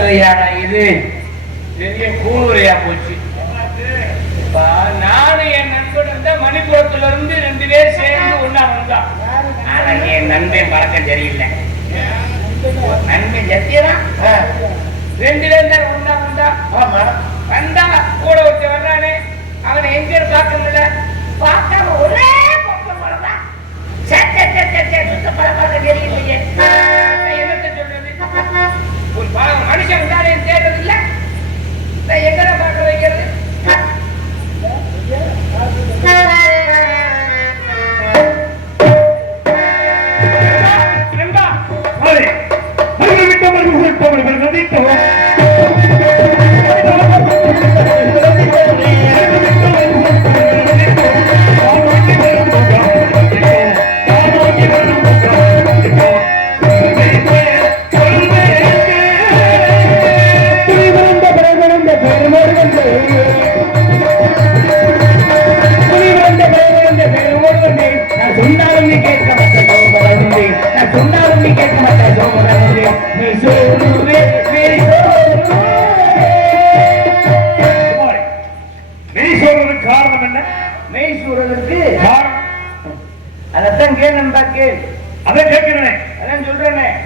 குதிரையாடா இது பெரிய கூடுறையா போச்சு. நானும் என் நண்பன் இருந்தா மணிப்புரத்துல இருந்து 2 பேர் சேர்ந்து ஒண்ணா வந்தான். ஆனா என் நண்பன் பழக்கம் சரியில்லை. நண்பன் சத்தியதான் 2 பேர் தான் ஒண்ணா வந்தா கூட வச்சு வர்றானே அவனை எங்க பார்க்க முடியல. பார்க்காம ஒரே பக்கம் பழம் சுத்த பழக்கம் தெரியலையே. என்னத்த சொல்றது? ஒரு மனுஷன் தானே தேடுறது இல்ல. எங்கட பார்க்க வைக்கிறது?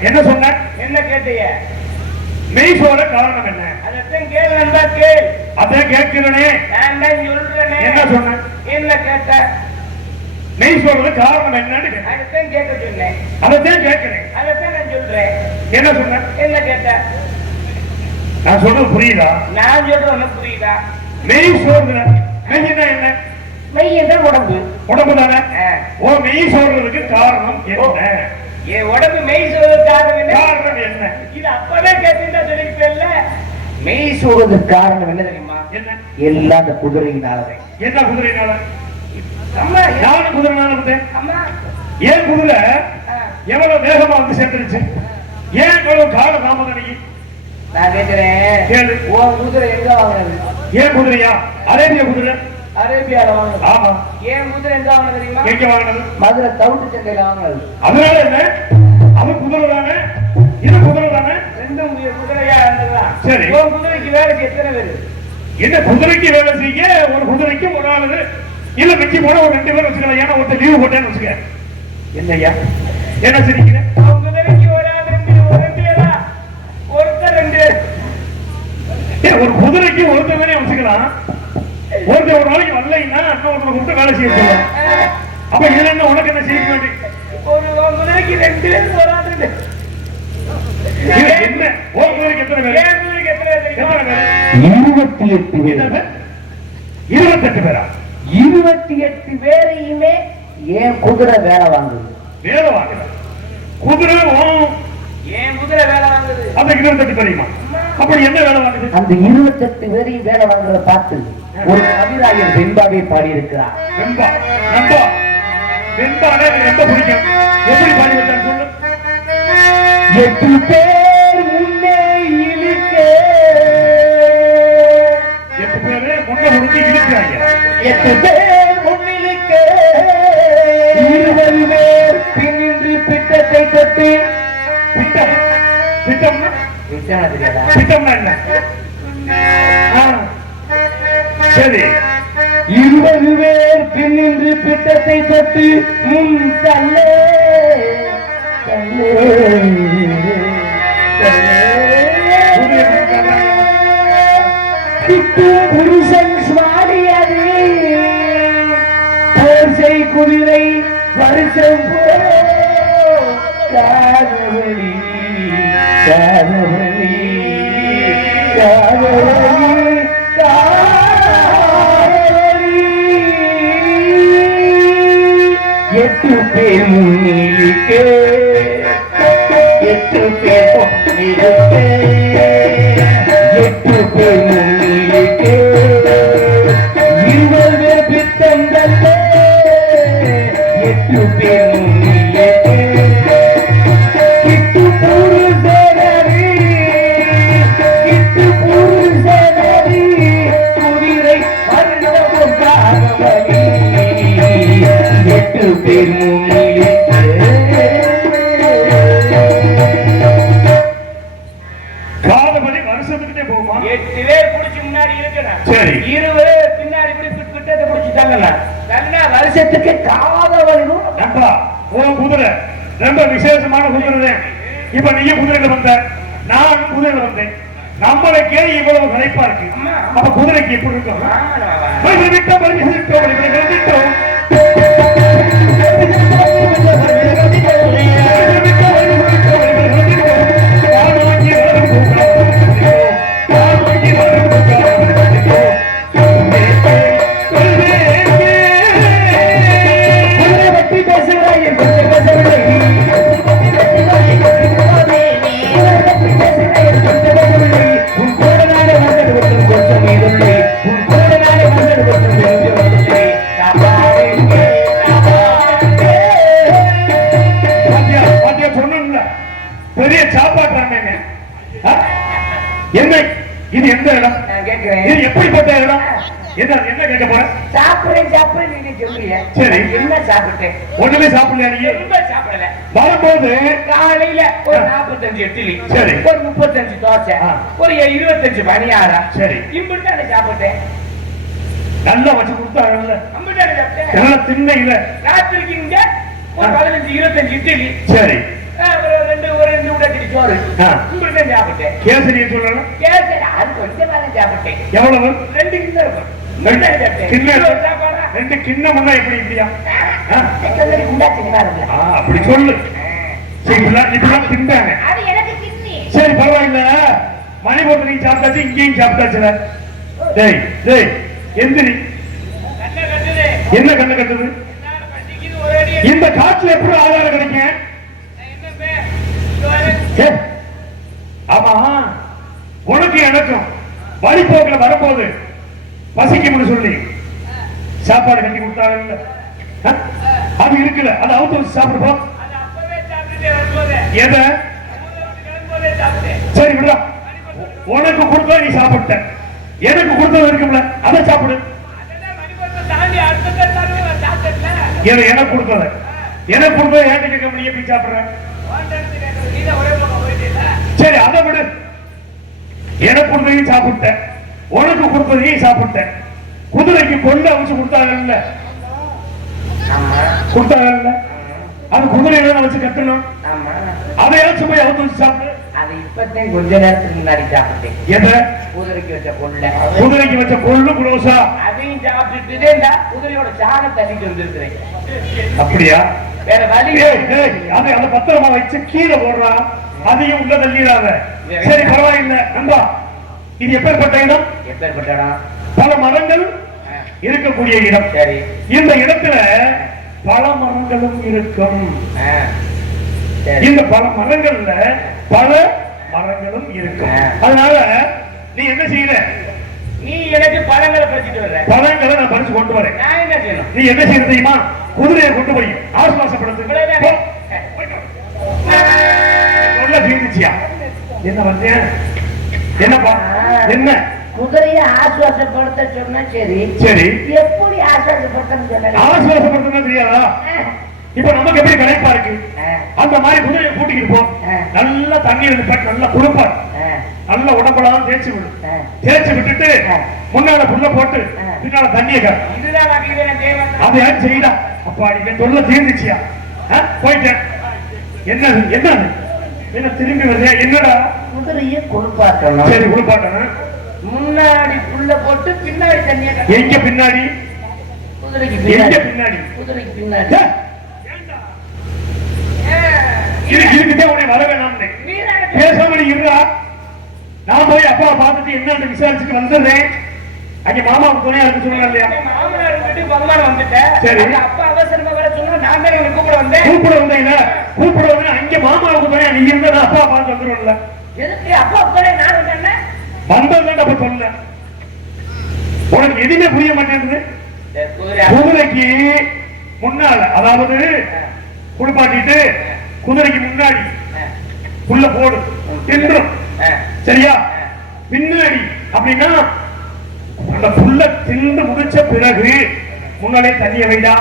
என்ன சொன்ன? என்ன கேட்டிய? மெய் சோற காரணம் என்ன? அதத்தான் கேளு நண்பா, கேள். அதான் கேட்கிறனே. நான் தான் சொல்றேனே. என்ன சொன்ன? என்ன கேட்ட? மெய் சோறது காரணம் என்னன்னு கேட்டேன். அதத்தான் கேட்க சொன்னேன். அதத்தான் கேட்கிறேன். அதத்தான் நான் சொல்றேன். என்ன சொன்ன? என்ன கேட்ட? நான் சொல்றது புரியுதா? நான் சொல்றது உனக்கு புரியுதா? மெய் சோறு மெய்னா என்ன? மெய் என்றால் உடம்பு. உடம்பு தானே? ஓ, மெய் சோறுறதுக்கு காரணம் என்ன? என் உடம்பு மெய் சோறுறதுக்கு காரணம் என்ன? காரணம் என்ன? இது அப்பவே கேட்டீங்கன்னா சொல்லிருப்பேன்ல. மெய் சோறுறதுக்கு காரணம் என்ன தெரியுமா? என்ன? எல்லாம் அந்த குதிரையினால. என்ன குதிரையினால? அம்மா, யாரு குதிரைனால வந்து? அம்மா, ஏன் குதிரை எவ்வளவு வேகமா வந்து சேர்ந்துருச்சு? ஏன் இவ்வளவு கால தாமதம்? நான் கேட்கிறேன், கேளு. உன் குதிரை எங்க வாங்கினது? ஏன் குதிரையா? அரேபிய குதிரை. அரேபியால வாங்கினது. ஆமா. ஏன் குதிரை எங்க வாங்கினது தெரியுமா? எங்க வாங்கினது? மதுரை தவுட்டு சந்தையில வாங்கினது. அதனால என்ன? அவன் குதிரை தானே, இது குதிரை தானே, ரெண்டும் குதிரையா இருந்ததா? சரி. உன் குதிரைக்கு வேலைக்கு எத்தனை பேரு? என்ன குதிரைக்கு வேலை செய்ய ஒரு குதிரைக்கு ஒரு ஆளு இல்ல மிஞ்சி போன ஒரு 2 பேர் வச்சுக்கலாம். ஏன்னா ஒருத்தர் லீவு போட்டேன்னு வச்சுக்க. என்னையா என்ன சிரிக்கிறேன்? குதிரைக்கு ஒரு ஆள் 2 பேரா? ஒருத்தர் 2 பேர். ஒரு குதிரைக்கு ஒருத்தர் தானே வச்சுக்கலாம். ஒருத்தர் ஒரு நாளைக்கு வரலைன்னா இன்னொருத்தரை கூப்பிட்டு வேலை செய்ய சொல்லுவாங்க. அப்ப இதுல என்ன உனக்கு என்ன செய்ய வேண்டிய? ஒரு குதிரைக்கு 2 பேர் ஒரு ஆள். என்ன ஒரு குதிரைக்கு எத்தனை பேர்? ஏன் குதிரைக்கு எத்தனை பேர்? 28 பேர். 28 பேரா? 28 பேரையுமே ஏன் குதிரை வேலை வாங்குது? வேலை வாங்குது குதிரை. ஏன் குதிரை வேலை வாங்குது? அந்த 28 தெரியுமா? அப்படி என்ன வேலை வாங்குது? அந்த 28 பேரையும் வேலை வாங்குறத பார்த்து ஒரு கவிராயர் வெண்பாவே பாடியிருக்கிறார். வெண்பா நம்பா வெண்பானே எனக்கு ரொம்ப பிடிக்கும். எப்படி பாடி வச்சான்னு சொல்லு. 8 பேர் முன்னே இழுக்க, 8 பேரு முன்ன முடிஞ்சு இழுக்கிறாங்க. 8 பேர் முன்னிழுக்க, 20 பேர் பின்னின்றி பிட்டத்தை தொட்டு. பிட்டம் பிட்டம்னா தெரியாதா? பிட்டம்னா என்ன? சரி. 20 பேர் பின்னின்று பிட்டத்தை தொட்டு முன் தள்ள புருஷன் சுவாடியது போர்சை குதிரை வருஷம் காதவழி காதவழி காதவழி காதவழி 8 பேர் முன்னிலுக்கே 8 பேர் முன்னிலுக்கே 8 பேர் முன்னிலுக்கே 20 பேர் பித்தம் தள்ள 8 பேர் முன்னிலுக்கே கிட்டு புருஷனரி கிட்டு புருஷனரி குதிரை வருடமும் காதவழி 8 பேர் முன்னிலுக்கே. காதவழி வருஷத்துக்கிட்டே போகுமா? 8 பேர் புடிச்சு முன்னாடி இருக்கணும். சரி. 20 பின்னாடி இப்படி கிட்ட புடிச்சு தள்ளலாம். தள்ளா வருஷத்துக்கு காத வலிக்கும். நம்பா உன் குதிரை ரொம்ப விசேஷமான குதிரை. இப்ப நீங்க குதிரையில வந்த, நான் குதிரையில வந்தேன். நம்மளுக்கே இவ்வளவு களைப்பா இருக்கு. அப்ப குதிரைக்கு எப்படி இருக்கும்? பெரிய சாப்பாடு என்ன இது? எந்த இடம் கேட்கிறேன்? இது எப்படிப்பட்ட இடம்? என்ன என்ன கேட்க போற? சாப்பிடுறேன் நீங்க சொல்றீங்க. சரி, என்ன சாப்பிட்டேன்? ஒண்ணுமே சாப்பிடல. நீங்க ரொம்ப சாப்பிடல. வரும்போது காலையில ஒரு 45 இட்லி, சரி, ஒரு 35 தோசை, ஒரு 25 பணியாரம், சரி, இப்படித்தான் சாப்பிட்டேன். நல்லா வச்சு கொடுத்தாங்கல்ல, அப்படித்தான் சாப்பிட்டேன். நல்லா தின்ன இல்ல. ராத்திரிக்கு இங்க ஒரு 15-25 இட்லி, சரி, ஒரு ரெண்டு உடச்சி சோறு, இப்படித்தான் சாப்பிட்டேன். கேசரி சொல்லணும். கேசரி அது கொஞ்சம் சாப்பிட்டேன். எவ்வளவு? 2 கிண்ணம் இருக்கும். 2 கிண்ணம் எப்படி இல்லையா? அப்படி அப்படி சொல்லு. இப்படிலாம் தின்றாங்க. சரி, பரவாயில்ல. மணிபோட்டு நீ சாப்பிட்டாச்சு, இங்கேயும் சாப்பிட்டாச்சுல. டேய் டேய் எந்திரி. என்ன கண்ணு கட்டுது? இந்த காற்றுல எப்படி ஆதாரம் கிடைக்கும்? ஆமா, உனக்கு எனக்கும் வழிபோக்கில் வரும்போது பசிக்கும்னு சொல்லி சாப்பாடு கட்டி கொடுத்தாங்க. அது இருக்குல்ல, அது அவுத்து வச்சு சாப்பிடுப்போம். எதை? சரி விடுறா. உனக்கு கொடுத்தா நீ சாப்பிட்ட, எனக்கு கொடுத்தது இருக்கும்ல, அதை சாப்பிடு. எனக்கு கொடுத்தத ஏன் கேட்க முடியும்? எப்படி சாப்பிடுற? சரி, அதை விடு. எனக்கு கொடுத்ததையும் சாப்பிட்டேன், உனக்கு கொடுத்ததையும் சாப்பிட்டேன். குதிரைக்கு கொண்டு அவிச்சு கொடுத்தாங்கல்ல, அது குதிரையில வச்சு கட்டணும். அதையாச்சும் போய் அவுத்து வச்சு சாப்பிட்டு. அது இப்பதான் கொஞ்ச நேரத்துக்கு முன்னாடி சாப்பிட்டேன். எதை? குதிரைக்கு வச்ச கொள்ள. குதிரைக்கு வச்ச கொள்ளு குளோசா அதையும் சாப்பிட்டுட்டு குதிரையோட சாணம் தள்ளிட்டு வந்துருக்கிறேன். அப்படியா? வேற வழி. அதை பத்திரமா வச்சு கீழே போடுறா, அதையும் உள்ள தள்ளிடாத. சரி, பரவாயில்லை. நம்பா, இது எப்பேற்பட்ட இடம்? எப்பேற்பட்ட இடம்? பல மரங்கள் இருக்கக்கூடிய இடம். சரி, இந்த இடத்துல பல மரங்களும் இருக்கும். இந்த பல மரங்கள்ல பல மரங்களும் இருக்கும். அதனால நீ என்ன செய்யற? நீ எனக்கு பழங்களை பறிச்சுட்டு வர்ற. பழங்களை நான் பறிச்சு கொண்டு வரேன். நான் என்ன செய்யணும்? நீ என்ன செய்ய தெரியுமா? குதிரையை கொண்டு போய் ஆசுவாசப்படுத்து. சொல்ல தீர்ந்துச்சியா? என்ன வந்தியா? என்னப்பா? என்ன குதிரைய ஆசுவாசப்படுத்த சொன்னா? சரி சரி, எப்படி ஆசுவாசப்படுத்தன்னு சொன்ன? ஆசுவாசப்படுத்தினா தெரியாதா? இப்ப நமக்கு எப்படி களைப்பா இருக்கு, அந்த மாதிரி குதிரையை கூட்டிக்கிட்டு போ. நல்லா தண்ணி எடுத்து நல்லா குளிப்பாரு, நல்ல உடம்பெல்லாம் தேய்ச்சி விடு. தேய்ச்சி விட்டுட்டு முன்னால புல்ல போட்டு பின்னால தண்ணியை காட்டு. அதை யாரும் செய்யடா. அப்பா, நீ சொல்ல தீர்ந்துச்சியா? போயிட்டேன். என்னது என்னது? என்ன திரும்பி வரையா? என்னடா? குதிரையை குளிப்பாட்டணும். சரி, குளிப்பாட்டணும். முன்னாடி புல்ல போட்டு பின்னாடி தண்ணியை. எங்க பின்னாடி? குதிரைக்கு பின்னாடி. குதிரைக்கு பின்னாடி. இதுக்கிட்டே உடனே வர வேணாம். பேசாம நீ இருந்தா நான் போய் அப்பா பார்த்துட்டு என்னன்னு விசாரிச்சுட்டு வந்துடுறேன். அங்க மாமாவுக்கு துணையா இருக்கு சொன்னா இல்லையா? சரி, அப்பா அவசரமா வர சொன்னா நான் தான் கூப்பிட வந்தேன். கூப்பிட வந்தீங்க. கூப்பிட வந்து அங்க மாமாவுக்கு துணையா நீ இருந்தா அப்பா பார்த்து வந்துடும்ல. எதுக்கு அப்பா கூட நான் வந்தேன்? வந்ததுன்னு அப்ப சொல்ல. உனக்கு எதுவுமே புரிய மாட்டேங்குது. குதிரைக்கு முன்னால, அதாவது குளிப்பாட்டிட்டு குதிரைக்கு முன்னாடி புல்ல போடு, தின்றும். சரியா? பின்னாடி அப்படின்னா அந்த புல்ல தின்று முடிச்ச பிறகு முன்னாலே தண்ணியை வைடா,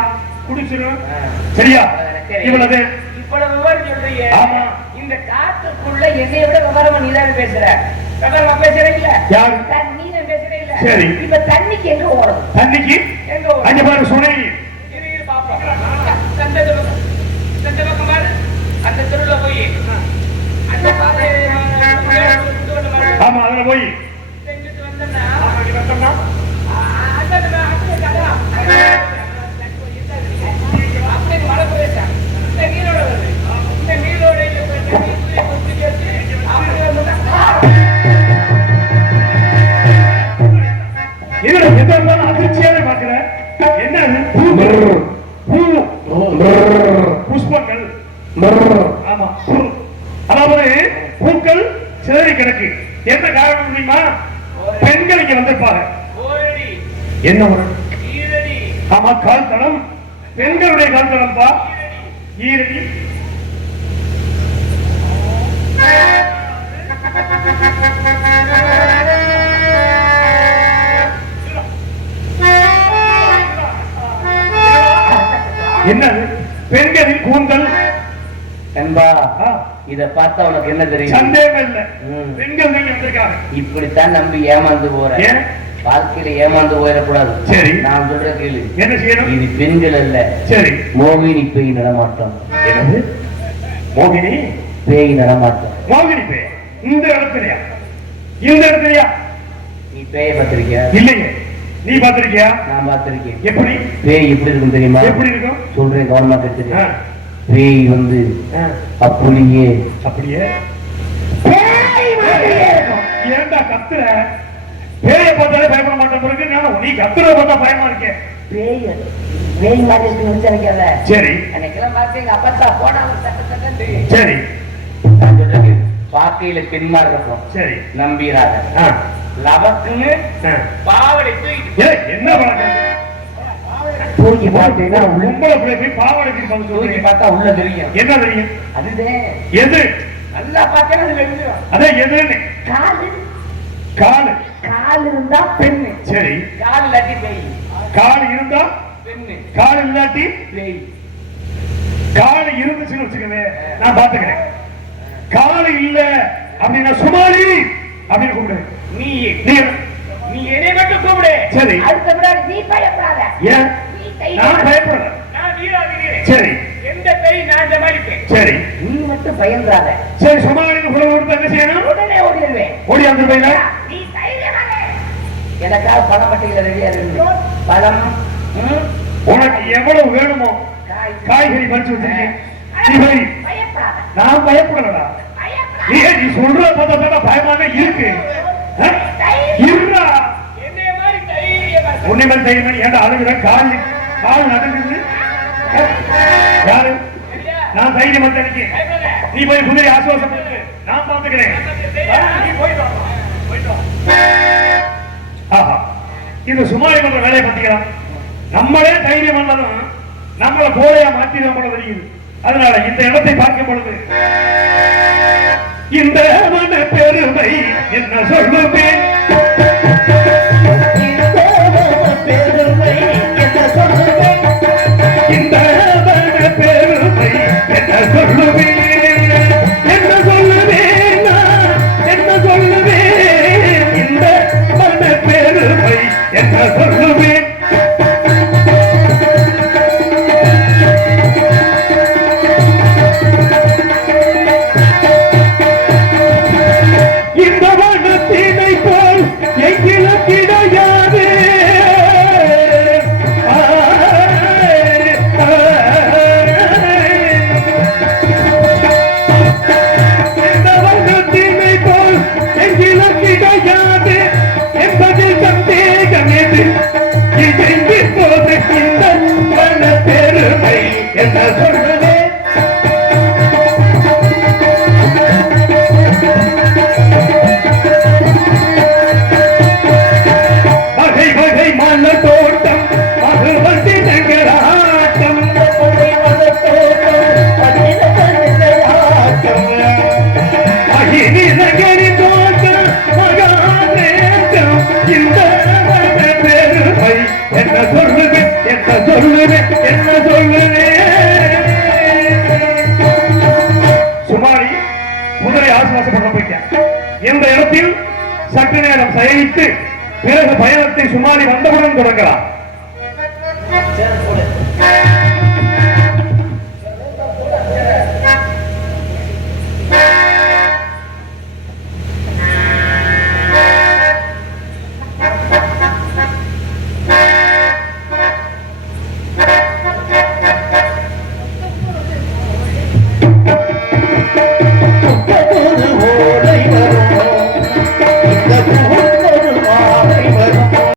குடிச்சிடும். சரியா? இவ்வளவு இவ்வளவு விவரம் சொல்றீங்க. ஆமா. இந்த காட்டுக்குள்ள என்னை விட விவரமா நீதான் பேசுற. கடல்ல பேசுறேன் இல்ல யாரு தண்ணீர் பேசுறேன் இல்ல சரி இப்ப தண்ணிக்கு எங்க ஓடும் தண்ணிக்கு எங்க ஓடும் அங்க பாரு சுனை இரு பாப்போம் அந்த பக்கம் பாரு அந்த தெருவுல போய் அந்த பாதை ஆமா அதுல போய் செஞ்சுட்டு வந்தேன்னா இங்க வந்தோம்னா அப்படி மழை போயிட்டா இந்த நீரோட வருது இந்த நீரோட இதுல எந்த இருந்தாலும் அதிர்ச்சியாவே பாக்குறேன் என்ன புஷ்பங்கள் ஆமா அதாவது பூக்கள் சிதறி கிடக்கு என்ன காரணம் தெரியுமா பெண்கள் இங்க வந்திருப்பாங்க என்ன ஒரு ஆமா கால் தடம் பெண்களுடைய கால் தடம் பா ஈரடி என்னது பெண்களின் கூந்தல் என்பா இத பார்த்தா உனக்கு என்ன தெரியும் சந்தேகம் இல்ல பெண்கள் நீங்க வந்திருக்காங்க இப்படித்தான் நம்பி ஏமாந்து போற ஏன் வாழ்க்கையில ஏமாந்து போயிடக்கூடாது சரி நான் சொல்ற கேள்வி என்ன செய்யணும் இது பெண்கள் அல்ல சரி மோகினி பேய் நடமாட்டம் என்னது மோகினி பேய் நடமாட்டம் மோகினி பேய் இந்த இடத்துலயா இந்த இடத்துலயா நீ பேய பார்த்திருக்கியா இல்லைங்க நீ பார்த்திருக்கியா நான் பார்த்திருக்கேன் எப்படி பேய் எப்படி இருக்கும் தெரியுமா எப்படி இருக்கும் சொல்றேன் கவனமா கேட்டுக்க பேய் வந்து அப்படியே அப்படியே ஏன்டா கத்துற பேய பார்த்தாலே பயப்பட மாட்டேன் பிறகு நீ கத்துறத பார்த்தா பயமா இருக்கேன் பேய் மாதிரி வச்சிருக்கல சரி அன்னைக்கெல்லாம் பார்த்து எங்க அப்பா போனா சட்ட சரி நான் சொல்றேன் பாக்கையில பெண்மார் இருக்கும் சரி நம்பிராத லவக்குன்னு பாவடை தூக்கிட்டு என்ன வழக்கம் தூக்கி பார்த்தீங்கன்னா உங்களை போய் பாவாடைக்கு தூக்கி பார்த்தா உள்ள தெரியும் என்ன தெரியும் அதுதான் எது நல்லா பார்த்தேன்னா அதுல இருந்து அதான் எதுன்னு காலு காலு கால் இருந்தா பெண்ணு சரி கால் இல்லாட்டி பேய் கால் இருந்தா பெண்ணு கால் இல்லாட்டி பேய் கால் இருந்துச்சுன்னு வச்சுக்கவே நான் பாத்துக்கிறேன் கால் இல்ல அப்படின்னா சுமாலி அப்படின்னு கூப்பிடு நீ நீ நீ என்னை மட்டும் கூப்பிடு சரி அடுத்த முன்னாடி நீ பயப்படாத ஏன் நான் பயப்படல நான் வீராகிறேன் சரி எந்த பேய் நான் சமாளிப்பேன் சரி நீ மட்டும் பயந்துறாத சரி சுமாலின்னு குரல் கொடுத்து என்ன செய்யணும் உடனே ஓடிடுவேன் ஓடி அந்த பையில நீ தைரியமானே எனக்காக பணம் பட்டியல ரெடியா இருந்து பழம் உனக்கு எவ்வளவு வேணுமோ காய்கறி பறிச்சு வச்சிருக்கேன் நீ போய் பயப்படாத நான் பயப்படலடா நீ சொல்ற பார்த்தா பயமாக இருக்கு இருடா என்னைய மாதிரி தைரியமா உன்னை மாதிரி தைரியம் ஏன்டா அழுகுற கால் கால் நடக்குது யாரு நான் தைரியமா இருக்கேன் நீ போய் குதிரை ஆசுவாசப்படுத்து நான் பாத்துக்கிறேன் நீ போயிட்டு ஆஹா இது சுமாரி பண்ற வேலையை பாத்தீங்களா நம்மளே தைரியம் பண்ணதும் நம்மள போலையா மாற்றி நம்மள தெரியுது அதனால இந்த இடத்தை பார்க்கும் பொழுது இந்த மன பெருமை என்ன சொல்லுவேன் இந்த மன பெருமை என்ன சொல்லுவேன் என்ன சொல்லுவேன் என்ன சொல்லுவேன் இந்த மன பெருமை என்ன சொல்லுவேன் சற்று நேரம் சயனித்து பிறகு பயணத்தை சுமாரி வந்தவுடன் தொடங்கலாம்.